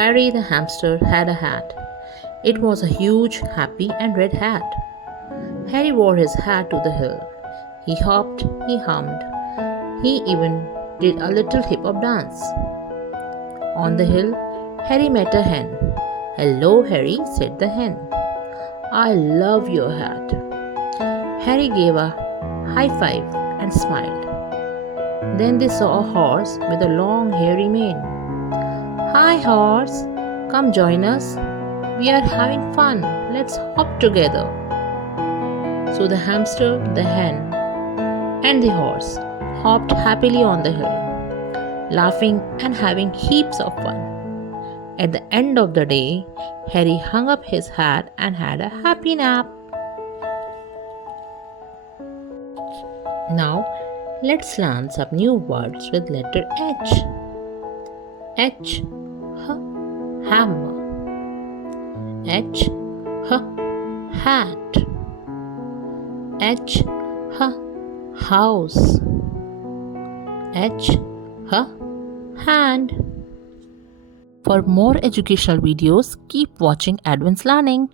Harry the hamster had a hat. It was a huge, happy, and red hat. Harry wore his hat to the hill. He hopped, he hummed, he even did a little hip hop dance. On the hill, Harry met a hen. "Hello, Harry," said the hen. "I love your hat." Harry gave a high five and smiled. Then they saw a horse with a long hairy mane. "Hi, horse, come join us. We are having fun. Let's hop together." So the hamster, the hen, and the horse hopped happily on the hill, laughing and having heaps of fun. At the end of the day, Harry hung up his hat and had a happy nap. Now, let's learn some new words with letter H. H, hammer. H, hat. H, house. H, hand. For more educational videos, keep watching Edwinz Learning.